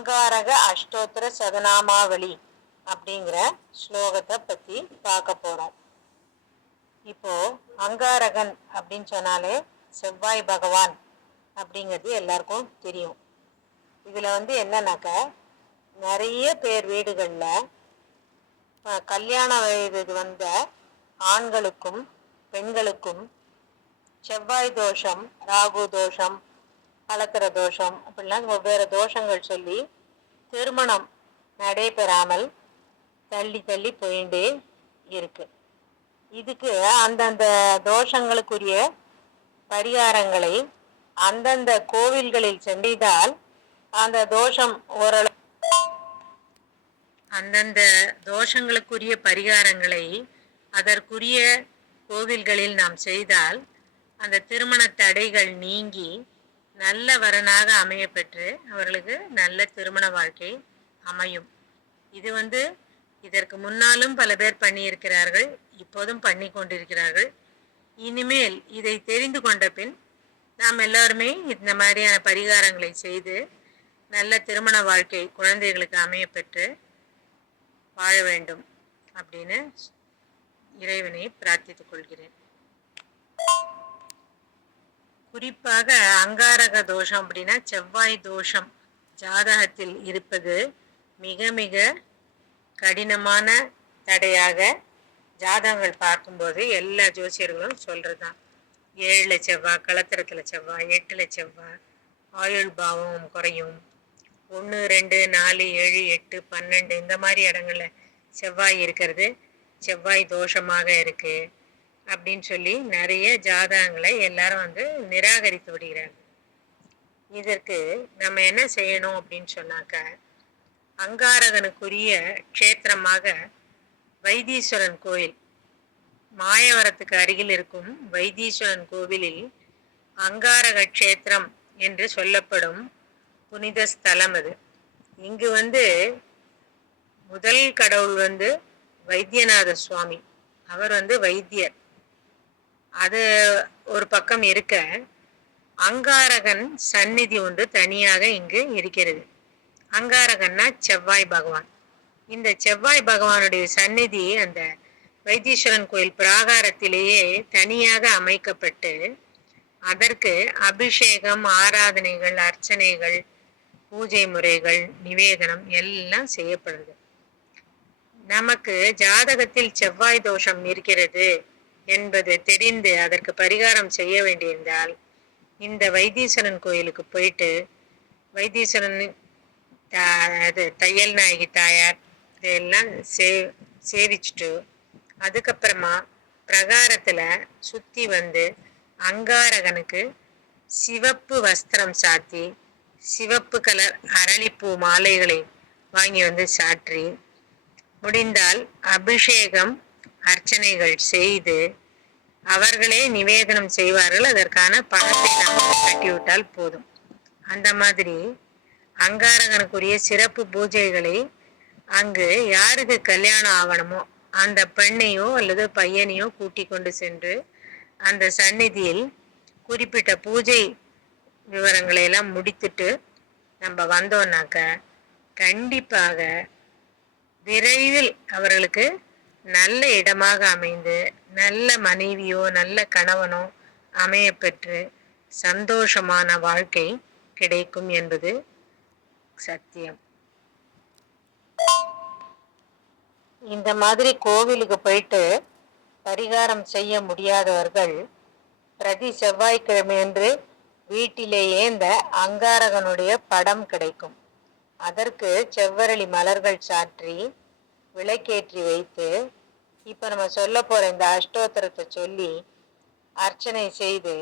அங்காரக அஷ்டோத்திர சதநாமாவளி அப்படிங்கிற ஸ்லோகத்தை பற்றி பார்க்க போகிறோம் இப்போ அங்காரகன் அப்படின்னு சொன்னாலே செவ்வாய் பகவான் அப்படிங்கிறது எல்லாருக்கும் தெரியும். இதில் வந்து என்னன்னாக்க நிறைய பேர் வீடுகளில் கல்யாண வயது வந்த ஆண்களுக்கும் பெண்களுக்கும் செவ்வாய் தோஷம் ராகு தோஷம் கலத்திர தோஷம் அப்படிலாம் வெவ்வேறு தோஷங்கள் சொல்லி திருமணம் நடைபெறாமல் தள்ளி தள்ளி போயிட்டே இருக்கு. இதுக்கு அந்தந்த தோஷங்களுக்குரிய பரிகாரங்களை அந்தந்த கோவில்களில் சென்றிதால் அந்த தோஷம் ஓரளவு அந்தந்த தோஷங்களுக்குரிய பரிகாரங்களை அதற்குரிய கோவில்களில் நாம் செய்தால் அந்த திருமண தடைகள் நீங்கி நல்ல வரனாக அமைய பெற்று அவர்களுக்கு நல்ல திருமண வாழ்க்கை அமையும். இது வந்து இதற்கு முன்னாலும் பல பேர் பண்ணியிருக்கிறார்கள் இப்போதும் பண்ணி கொண்டிருக்கிறார்கள். இனிமேல் இதை தெரிந்து கொண்ட பின் நாம் எல்லாருமே இந்த மாதிரியான பரிகாரங்களை செய்து நல்ல திருமண வாழ்க்கை குழந்தைகளுக்கு அமைய பெற்று வாழ வேண்டும் அப்படின்னு இறைவனை பிரார்த்தித்துக் கொள்கிறேன். குறிப்பாக அங்காரக தோஷம் அப்படின்னா செவ்வாய் தோஷம் ஜாதகத்தில் இருப்பது மிக மிக கடினமான தடையாக ஜாதகங்கள் பார்க்கும்போது எல்லா ஜோசியர்களும் சொல்கிறது தான் ஏழுல செவ்வாய் கலத்திரத்தில் செவ்வாய் எட்டில் செவ்வாய் ஆயுள் பாவம் குறையும். ஒன்று ரெண்டு நாலு ஏழு எட்டு பன்னெண்டு இந்த மாதிரி இடங்களில் செவ்வாய் இருக்கிறது செவ்வாய் தோஷமாக இருக்குது அப்படின்னு சொல்லி நிறைய ஜாதகங்களை எல்லாரும் வந்து நிராகரித்து விடுகிறாங்க. இதற்கு நம்ம என்ன செய்யணும் அப்படின்னு சொன்னாக்க அங்காரகனுக்குரிய க்ஷேத்திரமாக வைத்தீஸ்வரன் கோயில் மாயவரத்துக்கு அருகில் இருக்கும் வைத்தீஸ்வரன் கோவிலில் அங்காரக க்ஷேத்திரம் என்று சொல்லப்படும் புனித ஸ்தலம் அது. இங்கு வந்து முதல் கடவுள் வந்து வைத்தியநாத சுவாமி. அவர் வந்து வைத்தியர். அது ஒரு பக்கம் இருக்க. அங்காரகன் சந்நிதி ஒன்று தனியாக இங்கு இருக்கிறது. அங்காரகன்னா செவ்வாய் பகவான். இந்த செவ்வாய் பகவானுடைய சந்நிதி அந்த வைத்தீஸ்வரன் கோயில் பிராகாரத்திலேயே தனியாக அமைக்கப்பட்டு அதற்கு அபிஷேகம் ஆராதனைகள் அர்ச்சனைகள் பூஜை முறைகள் நிவேதனம் எல்லாம் செய்யப்படுது. நமக்கு ஜாதகத்தில் செவ்வாய் தோஷம் இருக்கிறது. என்பது தெரிந்து அதற்கு பரிகாரம் செய்ய வேண்டியிருந்தால் இந்த வைத்தீஸ்வரன் கோயிலுக்கு போயிட்டு வைத்தீஸ்வரன் அது தையல் நாயகி தாயார் இதெல்லாம் சே சேவிச்சுட்டு அதுக்கப்புறமா பிரகாரத்தில் சுற்றி வந்து அங்காரகனுக்கு சிவப்பு வஸ்திரம் சாத்தி சிவப்பு கலர் அரளிப்பூ மாலைகளை வாங்கி வந்து சாற்றி முடிந்தால் அபிஷேகம் அர்ச்சனைகள் செய்து அவர்களே நிவேதனம் செய்வார்கள். அதற்கான பணத்தை நாம் கட்டிவிட்டால் போதும். அந்த மாதிரி அங்காரகனுக்குரிய சிறப்பு பூஜைகளை அங்கு யாருக்கு கல்யாணம் ஆகணுமோ அந்த பெண்ணையோ அல்லது பையனையோ கூட்டி கொண்டு சென்று அந்த சந்நிதியில் குறிப்பிட்ட பூஜை விவரங்களை எல்லாம் முடித்துட்டு நம்ம வந்தோம்னாக்க கண்டிப்பாக விரைவில் அவர்களுக்கு நல்ல இடமாக அமைந்து நல்ல மனைவியோ நல்ல கணவனோ அமைய பெற்று சந்தோஷமான வாழ்க்கை கிடைக்கும் என்பது சத்தியம். இந்த மாதிரி கோவிலுக்கு போயிட்டு பரிகாரம் செய்ய முடியாதவர்கள் பிரதி செவ்வாய்க்கிழமையன்று வீட்டிலேயே இந்த அங்காரகனுடைய படம் கிடைக்கும். அதற்கு செவ்வரளி மலர்கள் சாற்றி விளக்கேற்றி வைத்து இப்போ நம்ம சொல்ல போகிற இந்த அஷ்டோத்திரத்தை சொல்லி அர்ச்சனை செய்து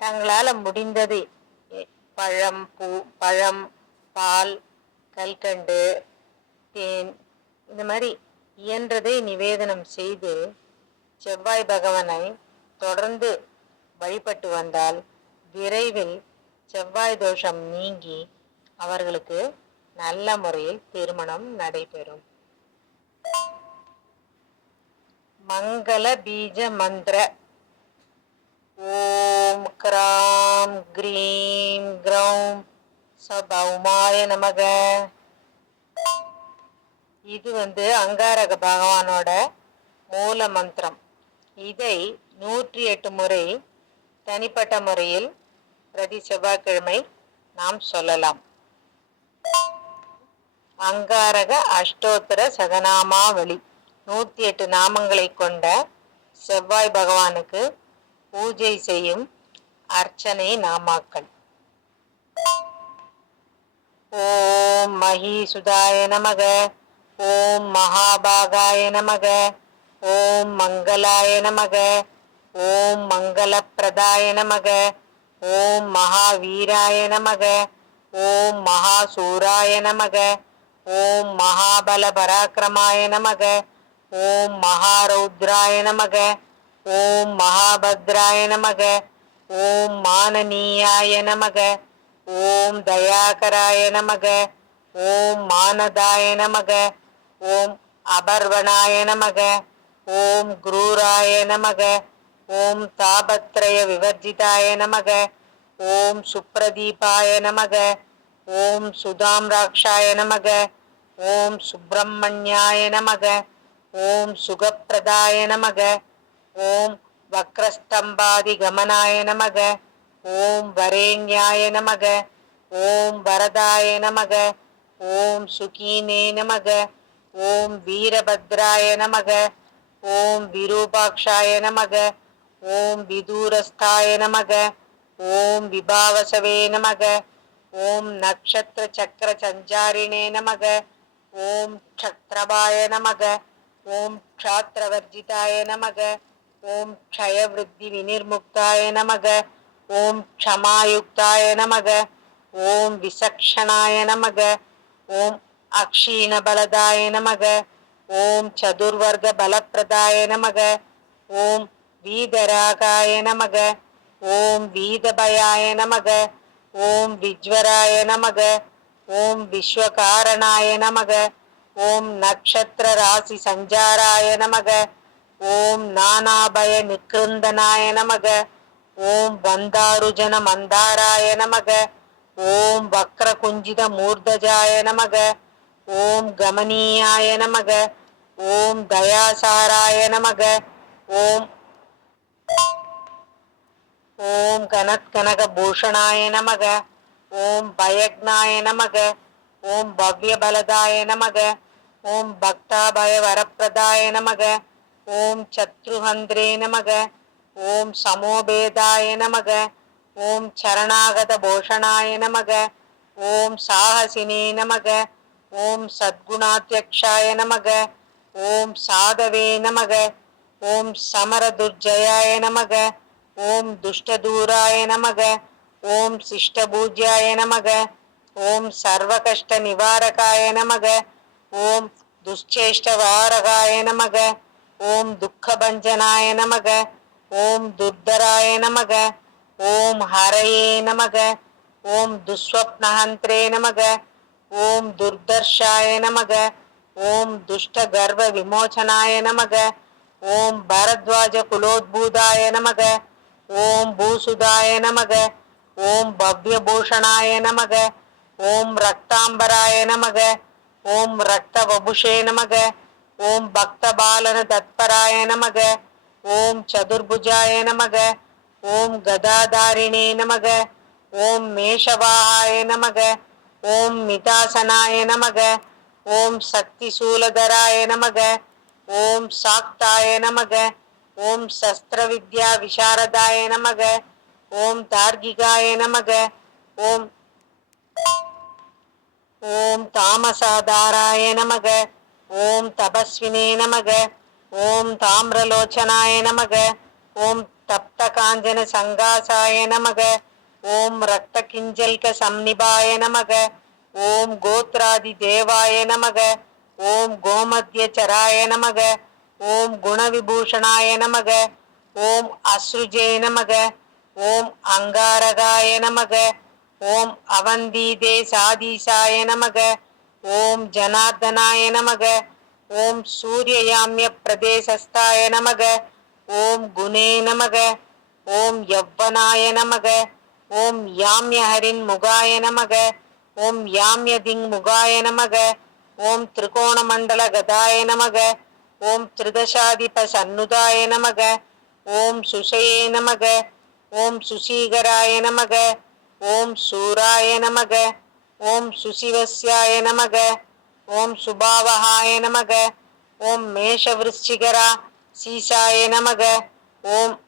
தங்களால் முடிந்தது பழம் பூ பழம் பால் கல்கண்டு தேன் இந்த மாதிரி இயன்றதை நிவேதனம் செய்து செவ்வாய் பகவானை தொடர்ந்து வழிபட்டு வந்தால் விரைவில் செவ்வாய் தோஷம் நீங்கி அவர்களுக்கு நல்ல முறையில் திருமணம் நடைபெறும். மங்கள பீஜ மந்திர. ஓம் கிராம் கிரீம் கிரௌம் சபௌமாய நமக. இது வந்து அங்காரக பகவானோட மூல மந்திரம். இதை நூற்றி எட்டு முறை தனிப்பட்ட முறையில் பிரதி செவ்வாய்க்கிழமை நாம் சொல்லலாம். அங்காரக அஷ்டோத்தர சகநாமாவளி நூற்றி எட்டு நாமங்களை கொண்ட செவ்வாய் பகவானுக்கு பூஜை செய்யும் அர்ச்சனை நாமாக்கள். ஓம் மகிசுதாய நமக ஓம் மகாபாகாய நமக ஓம் மங்களாய நமக ஓம் மங்களப்பிரதாய நமக ஓம் மகாவீராய நமக ஓம் மகாசூராய நமக ஓம் மகாபல பராக்கிரமாய நமக ஓம் மகாரௌத்ராய நமக ஓம் மகாபத்ராய நமக ஓம் மானநீயாய நமக ஓம் தயாகராய நமக ஓம் மானதாய நமக ஓம் அபர்வனாய நமக ஓம் குரூராய நமக ஓம் தாபத்ரய விவர்ஜிதாய நமக ஓம் சுப்ரதீபாய நமக ஓம் சுதாம்ராட்சாய நமக ஓம் சுப்பிரமணியாய நமக ஓம் சுகப்பிரதாய நமக ஓம் வக்ரஸ்தம்பாதி கமனாய நமக ஓம் வரேண்யாய நமக ஓம் வரதாய நமக ஓம் சுகீனே நமக ஓம் வீரபத்ராய நமக ஓம் விரூபாக்ஷாய நமக ஓம் விதூரஸ்தாய நமக ஓம் விபாவசவே நமக ஓம் நக்ஷத்திர சக்கர சஞ்சாரிணே நமக ஓம் சக்ரபாய நமக ஓம் க்ஷாத்திரவர்ஜிதாய நமக. ஓம் க்ஷயவிருத்தி வினிர்முக்தாய நமக. ஓம் க்ஷமாயுக்தாய நமக. ஓம் விசக்ஷணாய நமக. ஓம் அக்ஷீணபலதாய நமக. ஓம் சதுர்வர்க பலப்பிரதாய நமக. ஓம் வீதராகாய நமக. ஓம் வீதபயாய நமக. ஓம் விஜ்வராய நமக. ஓம் விஸ்வகாரணாய நமக. ஓம் நக்ஷத்திர ராசி சஞ்சாராய நமக. ஓம் நானாபய நிக்ருந்தனாய நமக. ஓம் வந்தாருஜன மந்தாராய நமக. ஓம் வக்ர குஞ்சித மூர்தஜாய நமக. ஓம் கமனீயாய நமக. ஓம் தயாசாராய நமக. ஓம் ஓம் கனத்கனக பூஷணாய நமக. ஓம் பயக்னாய நமக. ஓம் பவ்ய பலதாய நமக ஓம் பக்தாபய வரப்பிரதாய நமக ஓம் சத்ருஹந்திரே நமக ஓம் சமோபேதாய நமக ஓம் சரணாகத போஷணாய நமக ஓம் சாகசினே நமக ஓம் சத்குணாத்யக்ஷாய நமக ஓம் சாதவே நமக ஓம் சமரதுர்ஜயாய நமக ஓம் துஷ்டதூராய நமக ஓம் சிஷ்டபூஜ்யாய நமக ஓம் சர்வகஷ்ட நிவாரகாய நமக ஓம் துஷ்சேஷ்டவாரகாய நமக ஓம் துக்கபஞ்சனாய நமக ஓம் துர்தராய நமக ஓம் ஹரயே நமக ஓம் துஸ்வப்னஹந்திரே நமக ஓம் துர்தர்ஷாய நமக ஓம் துஷ்டகர்வ விமோசனாய நமக ஓம் பரத்வாஜ குலோத்பூதாய நமக ஓம் பூசுதாய நமக ஓம் ரக்தாம்பராய நமக ஓம் ரக்தாம்பராய நமக ஓம் ரக்தவபுஷே நமக ஓம் பக்தபாலன தத்பராய நமக ஓம் சதுர்புஜாய நமக ஓம் கதாதாரிணே நமக ஓம் மேஷவாகாய நமக ஓம் மிதாசனாய நமக ஓம் சக்தி சூலதராய நமக ஓம் சாக்தாய நமக ஓம் சஸ்திர வித்யா விசாரதாய நமக ஓம் தார்கிகாய நமக ஓம் ஓம் தாமசாதாராய நமக. ஓம் தபஸ்வினே நமக. ஓம் தாமிரலோச்சனாய நமக. ஓம் தப்த காஞ்சன சங்காசாய நமக. ஓம் ரத்த கிஞ்சல்க சம்னிபாய நமக. ஓம் கோத்ராதி தேவாய நமக. ஓம் கோமத்திய சராய நமக. ஓம் குணவிபூஷணாய நமக. ஓம் அஸ்ருஜே நமக. ஓம் அங்காரகாய நமக. ஓம் அவந்தீதே சாதீசாய நமக ஓம் ஜனார்தனாய நமக ஓம் சூரியயாமிய பிரதேசஸ்தாய நமக ஓம் குணே நமக ஓம் யவ்வனாய நமக ஓம் யாம்யஹரின் முகாய நமக ஓம் யாம்யதிங் முகாய நமக ஓம் திரிகோணமண்டல கதாய நமக ஓம் திரிதசாதிப சன்னுதாய நமக ஓம் சுஷயே நமக ஓம் சுசீகராய நமக ஓம் சூராய நமக. ஓம் சுசிவஸ்யாய நமக. ஓம் சுபாவஹாய நமக. ஓம் மேஷவிருச்சிகரா சீசாய நமக. ஓம்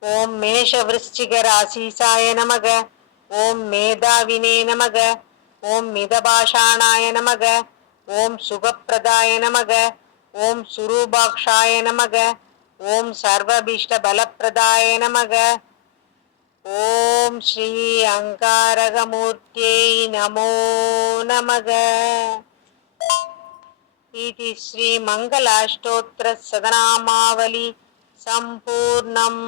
ஓம் மேஷவிருச்சிகராசீசாய நமக. ஓம் மேதாவினே நமக. ஓம் மிதபாஷாணாய நமக. ஓம் சுகப்பிரதாய நமக. ஓம் சுரூபாக்ஷாய நமக. ஓம் சர்வபீஷ்டபலப்பிரதாய நமக. ஓம் ஸ்ரீ அங்காரகமூர்த்தியை நமோ நமக. இது ஸ்ரீ மங்களாஷ்டோத்திர சதனாமாவலி சம்பூர்ணம்.